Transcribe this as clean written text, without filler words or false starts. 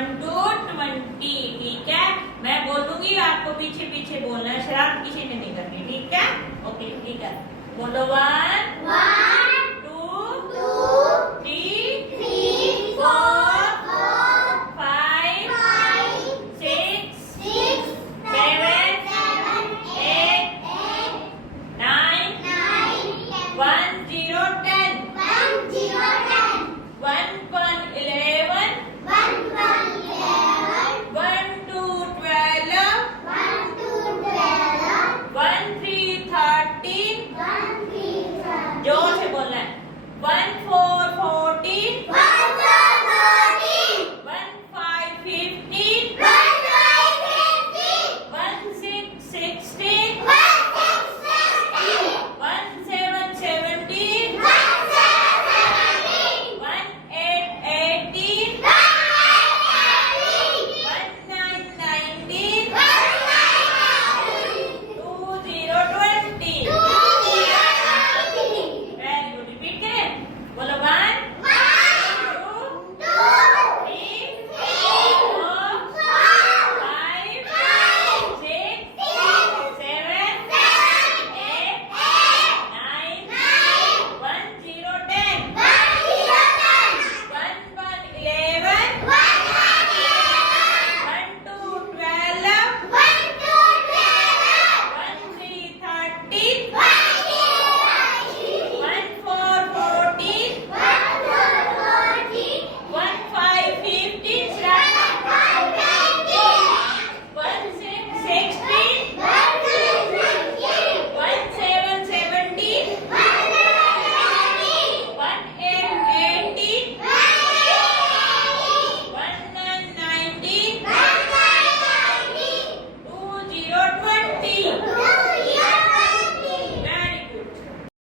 1 to 20, ठीक है। मैं बोलूंगी आपको पीछे पीछे बोलना है, शरारत किसी ने नहीं करनी, ठीक है। ओके ठीक है, बोलो 1 1